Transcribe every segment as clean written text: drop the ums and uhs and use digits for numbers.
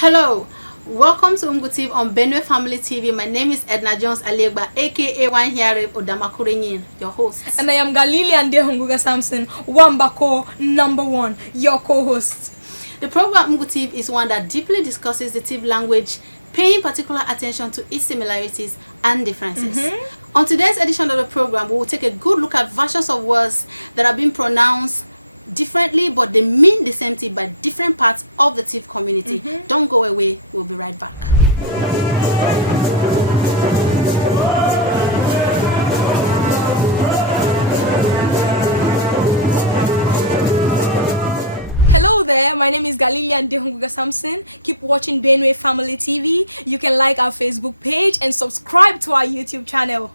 Hello, welcome to Mgnu Tiv on Benue Family TV. My name is Edna Jones Alegba, aka One Here Odamakurenyin, your host. And I am Galilian Dehunguga Samson, Wambako #1, your co-host. The program Mgnu Tiv is one that deeply discusses the Tiv language, paying particular attention to its similarities and differences. On today's edition of the program, we will take a good look at versions of words that are being pronounced differently, but they mean the same thing by different parts of the Tiv community. Don't go away, we'll be right back. Hello there, my name is Galilian Dehunguga Samson. Keep watching Benue Family TV. You can like our Facebook page and subscribe to our YouTube channel.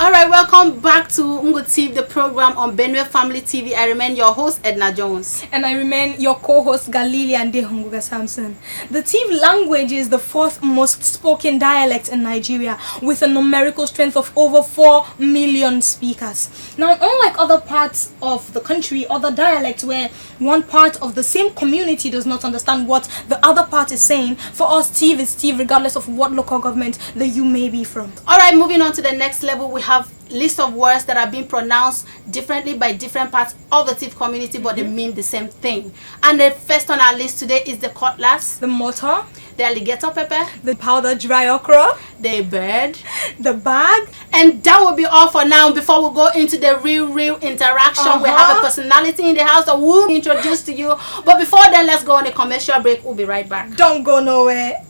Alright, welcome back to Mgnu Tiv, the program on Benue Family TV. I remain your host, Edna Jones. And I remain your co-host, Galilian Dehunguga Samson. The Tiv language is the fourth most spoken dialect in Nigeria, with a numerical strength of over 4 million speakers. Now, unlike other parts of the country, other dialects where one part of the same community does not understand what the other part is saying, for us, Tiv is Tiv regardless of what local government that you may be from. Alright, moving on to the next level, we have list of words that are being pronounced differently by different parts of the Tiv community, but they mean the same thing. And the first on our list today is the cutlass, The mortar, the alligator pepper, the powdered dry okra, the bird, the bag. and that will be all for now. Before we go into the real interaction, we have a personality in the house that we'll introduce to you. But before then, let's go on a commercial break. We'll be right back. Don't go nowhere.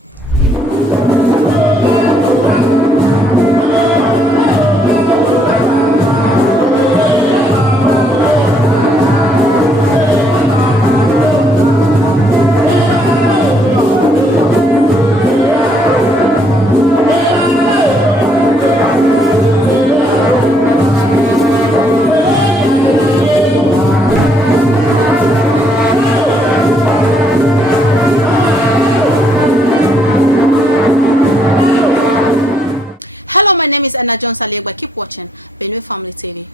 Hello, my name is Anna Jones Alegba. Keep watching Benue Family TV.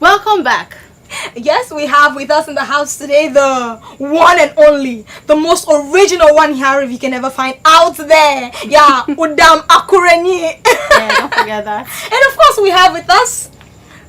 Welcome back. Yes, we have with us in the house today the one and only, the most original one here if you can ever find out there. Yeah, Udam Akurenyi. Yeah, don't forget that. And of course we have with us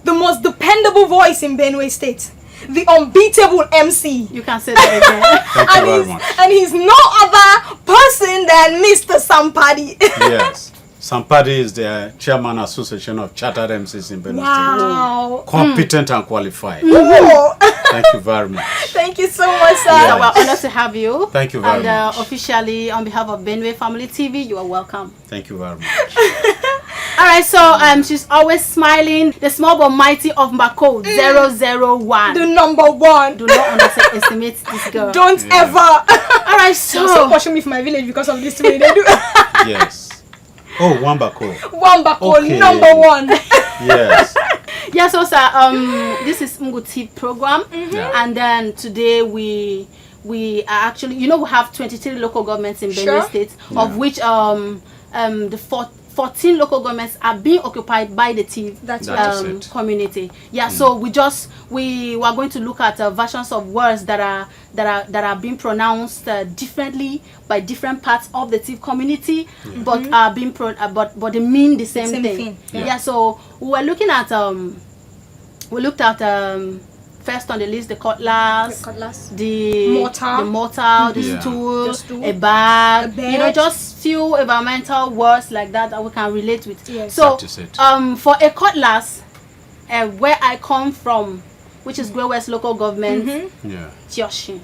the most dependable voice in Benue State, the unbeatable MC. You can say that again. Thank you very much. And he's no other person than Mr. Sampadi. Yes. Sampadi is the Chairman Association of Chartered MCs in Benue Wow. State. Competent and qualified. Oh. Thank you very much. Thank you so much, sir. So we're honored to have you. Thank you very much. Officially, on behalf of Benue Family TV, you are welcome. Thank you very much. Alright, so she's always smiling. The small but mighty of Mako 001. The #1. Do not underestimate this girl. Don't ever. Alright, So so pushing me from my village because of this way they do. Yes. Oh, Wambako. Wambako Okay. #1. Yes. yeah, so sir, this is Mgnu Tiv program, Yeah. and then today we are actually, we have 23 local governments in Benue Sure. State, Yeah. of which the 14 local governments are being occupied by the Tiv That's That is it. community. Yeah, so we are going to look at versions of words that are being pronounced differently by different parts of the Tiv community, but are being but they mean the same thing. Yeah. Yeah, so we were looking at first on the list the cutlass, the mortar, the Yeah. stool, The stool, a bag, a bed. just few environmental words like that we can relate with. Yes. So That is it. for a cutlass, where I come from, which is Great West local government, Yeah. Tioshin,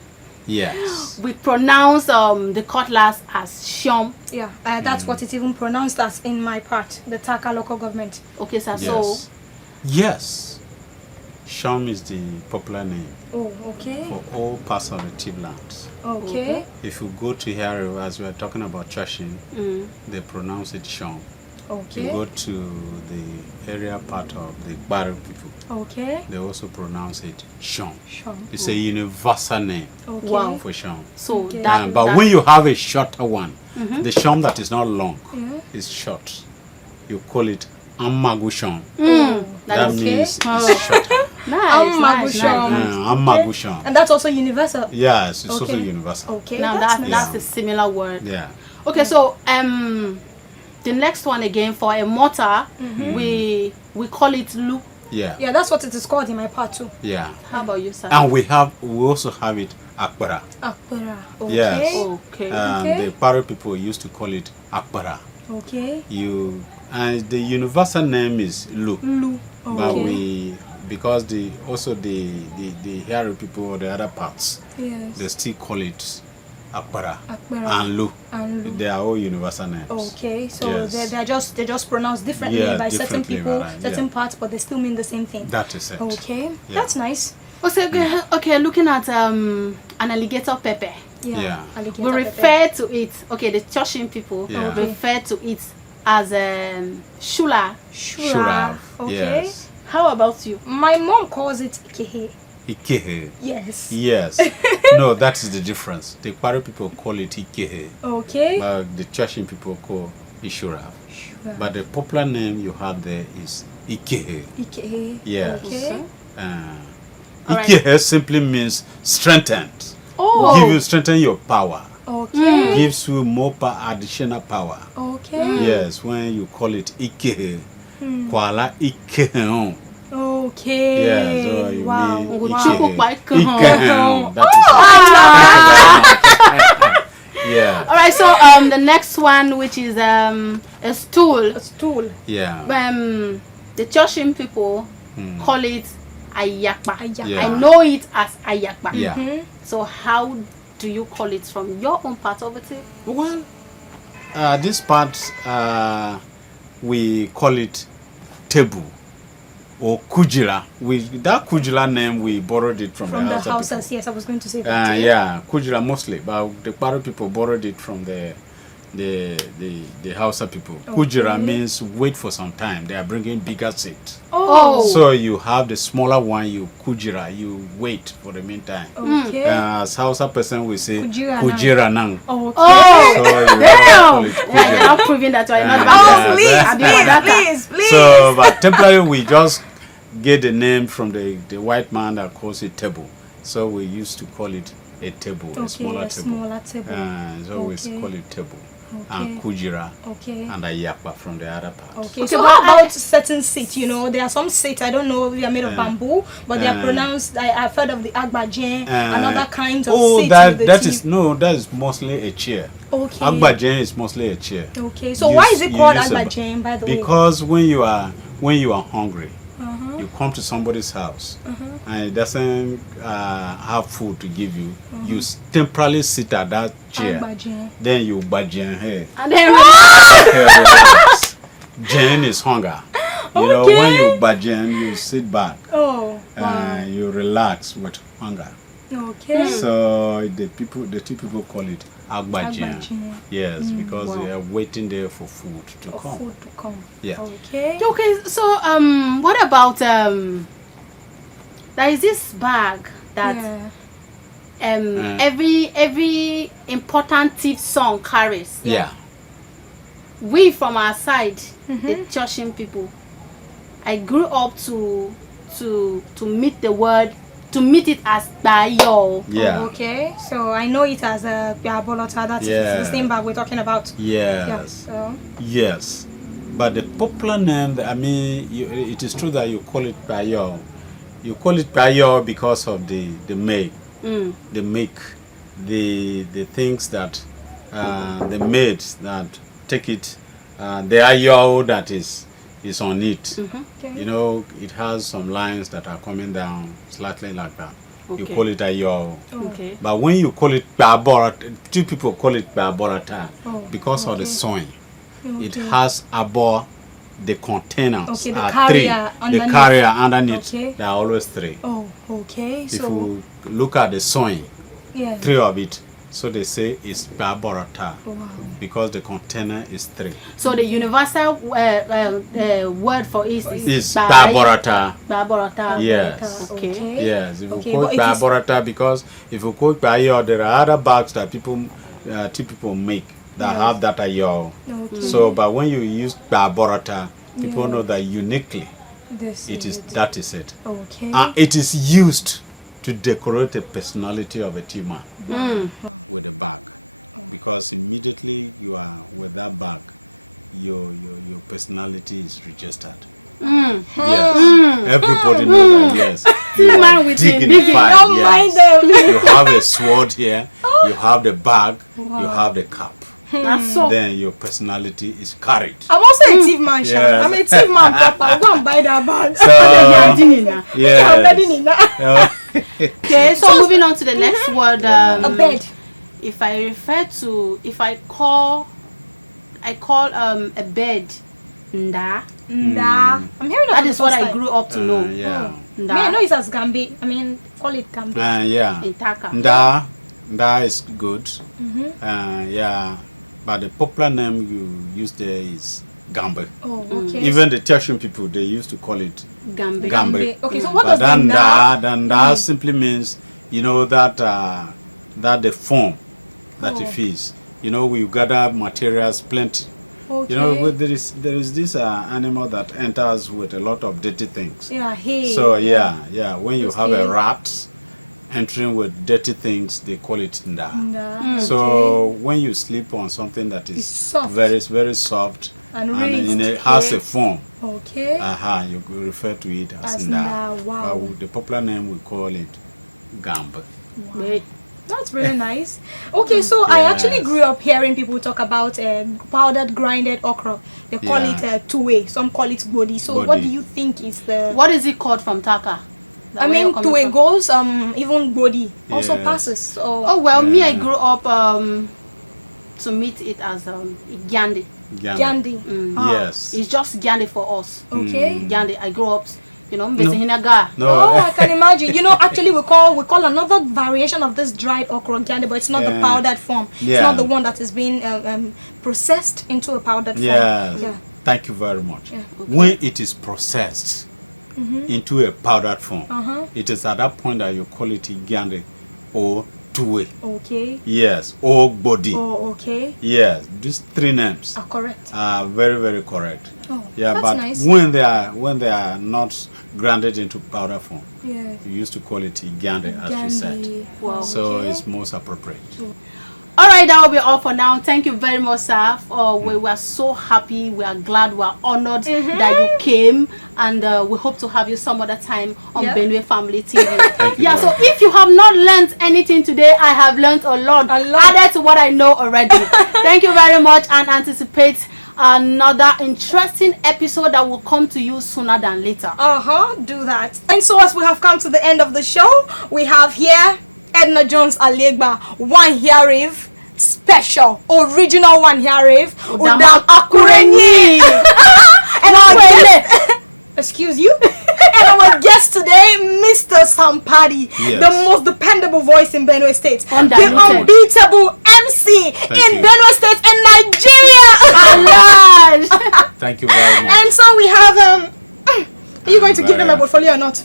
Yes. we pronounce the cutlass as Shom. Yeah, that's what it's even pronounced as in my part, the Taka local government. Okay, sir. Yes. So Yes. Sham is the popular name Oh, okay. for all parts of the Tiv lands. Okay. If you go to here, as we are talking about Chashin, they pronounce it Sham. You Okay. go to the area part of the Baru people, Okay. they also pronounce it Sham. Sure. It's a universal name Okay. Wow. for Sham. so Okay. But when you have a shorter one, the Sham that is not long is short. you call it Amagushon. That That is means Oh. it's shorter. nice. Amagushon. And that's also universal. Yes, it's also Okay. universal. Okay, Now that's that's nice. a similar word. Yeah. Okay, so the next one again for a mortar, we call it lu. Yeah. Yeah, that's what it is called in my part too. Yeah. How about you, sir? And we also have it Akbara. Akbara. Okay. Yes. Okay. Okay. The Paro people used to call it Akbara. Okay. And the universal name is Lu. Lu. But Okay. because the Hairy people or the other parts, Yes. they still call it Akbara Akbara. and Lu. And Lu. They are all universal names. Okay, so Yes. they're just pronounced differently Yeah, by certain differently, people, right, certain yeah. parts, but they still mean the same thing. That is it. Okay, Yeah. that's nice. Okay, looking at an alligator pepper. Yeah. Yeah. Alligator We pepper. refer to it, the Choshin people Yeah. refer to it as shula. Shura. Okay. Yes. How about you? My mom calls it ikehe. Ikehe. Yes. Yes. No, that is the difference. The Paro people call it Ikehe, Okay. but the Chashin people call Ishura. Shura. But the popular name you have there is Ikehe. Ikehe. Yes. Okay. All right. Ikehe simply means strengthened. Oh. Give you strengthen your power. Okay. Gives you more additional power. Okay. Yes, when you call it Ikehe. Kwala Ikehe. Okay. Yeah, so you Wow. mean Chuku Ikehe. kwa Ikehe. Ikehe. That is it. Yeah. All right, so the next one, which is a stool. A stool. Yeah. The Choshin people call it ayakpa. Ayakpa. Yeah. I know it as ayakpa. Yeah. So how do you call it from your own part of it? Well, this part we call it tebu or kujira. That kujira name we borrowed it from From the Hausa houses, people. yes, I was going to say that. Yeah, kujira mostly, but the Paro people borrowed it from the Hausa people. Kujira means wait for some time. They are bringing bigger seed. Oh. So you have the smaller one, you kujira, you wait for the meantime. Okay. As Hausa person we say Kujira kujira nang. Okay. Oh. So you Damn. call it Yeah, kujira. you're not proving that you're not Yeah. bad. Oh, please. So, but temporarily we just get the name from the white man that calls it table. So we used to call it a table, Okay, a smaller table. smaller table. So we Okay. call it table. Okay. And kujira Okay. and ayakpa from the other part. Okay, Okay, so but how about certain seats? You know, there are some seats, I don't know, they are made of bamboo, but they are pronounced, I've heard of the agbajen and other kinds of seats. that with the teeth. that is mostly a chair. Okay. Agbajen is mostly a chair. Okay, so why is it You called use a- agbajen, by the way? Because when you are hungry, you come to somebody's house and it doesn't have food to give you, you temporarily sit at that chair. Agbajen. Then you bajen here. And then Jen is hunger. You know, when you bajen, you sit back Oh, and you relax with hunger. okay. So the two people call it agbajen. Agbajen. Yes, because they are waiting there for food to come. Food to come. Yeah. Okay. okay, so what about there is this bag that Yeah. every important thief song carries. Yeah. We from our side, the Choshin people, I grew up to meet it as Bayo. Yeah. Oh, okay. So I know it as a Biabolota. That's the same bag we're talking about. Yes. Yeah. So. Yes. But the popular name, I mean, it is true that you call it Bayo. You call it Bayo because of the make, the things that the maids that take it, the ayo that is on it. Okay. You know, it has some lines that are coming down slightly like that. You Okay. call it ayo. Okay. But when you call it Baborata, two people call it Baborata because of the sewing. It has above the containers Okay, the are carrier three. The underneath. carrier underneath, Okay. there are always three. Oh, okay. If So you look at the sewing, yeah. three of it, so they say it's Baborata Wow. because the container is three. So the universal word for it It's Baborata. Baborata. Yes. Okay. Yes, if you Okay, call but it it is- Baborata, because if you call it Bayo, there are other bags that two people make that have that ayo. Okay. So, but when you use Baborata, people know that uniquely This it is that is it. Okay. It is used to decorate the personality of a tea man with a bag, because immediately you are with that bag, your personality is registered. Yes, everybody knows that. Yes, you are dignified. Don't mind Yes, them. you have a sword here. You have the bag. You have the cap. That's so. Then your personality is carried. I'm also a thief man, Sha. Yes. I'm a thief man, Papa. I'll go and buy that bag. So, I'm ready, Nina. Okay, so moving on to the next word. A bed. If I call a bed nda. Nah. I'm hearing That is what I grew up to know. Yeah. Nda. I know it's as Gambi. I mean, call it Gambi. Yeah. In Taka. Nda is good. Yeah. But the popular name you use there is Gambe. Oh, okay. Even the Tertian people, they used to call it Gambe. Gambe. Okay, so what But does the then Nda? Nda simply means, you know, that the form that it is. You know, we gather materials plenty. Okay. You know, there is this animal that enters with a lot of dirty things. Yeah, hey. So yeah, when you have a Okay. rat entering with dirty things, they call it nda. Nah. So when you sleep on something that is It's soft. very soft And raised. it has a form, Okay. you could refer to it as As nda. nda, wow. But with the popular name we call it gambe. Wait. That's really nice. Okay, so I actually Yes. grew up hearing people talk about powdered grinded okra. They call Yeah. it two-way. Some call it body. So what Body. do you think is the... What is it called from Taka? I mean, two-way goes, even body also Yes. passes. So Oh well, me I Yeah. grew up to meet it as Gyande. Gandhi. Yes. It's just Gyande for us. Okay. Gyande. I grew up, you know, Mbesehinaga. No. Oh, I can imagine. You know, actually, we call another variation of this dried okra gandhi, but it's not the Yeah. powdered form. It's Yeah. not the one that is being processed into a powdered form. Yes. Yeah. Thank you very much. Yeah. When it is processed into a powdered form, it is at that point that you call it Igande or Tuwe. Okay. Yes, or body. Oh, okay. Yes, these three names Ah, correct. are very correct. Oh, Yeah, that's but nice. when they are not grounded into powder form, Yeah. you used to call it Igande, as you said. Gandhi. Wow. So Okay. it's most appropriate. All right, that will be all for now. Thank you very much, sir. We were so happy. We are glad. We are honored that you came, and we hope to have you some other time on Yeah. Benue Family TV. Thank you Yeah. very So much. if you have not learned anything today, I have learned a lot. Added to what I know already. Thank you very much, and anticipate another interesting episode that will come to you sooner than later. Do that. And so as we have come to the end of the show, we have here Edna Jones Alegba, one Hiariv, special, original one Hiariv, Udam Akurenyi. And our guest, excuse you. And our guest today, Mr. Sampadi, Yes. the most dependable voice in Benue State, the Undiluted. unbeatable MC in you. Benue State and Nigeria. Thank you very much. And so we have are you going to give them a portfolio or not?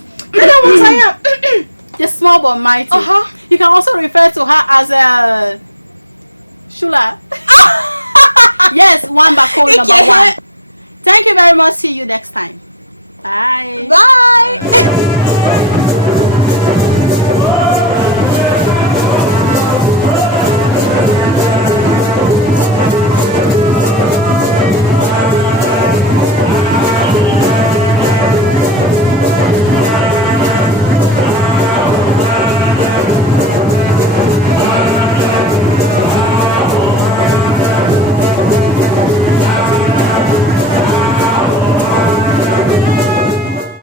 The small but mighty. Uh-huh. You can also refer to her as a Shula. Yes, one Bako number Okay. one. Thank you very much. See you next time. Bye. Bye.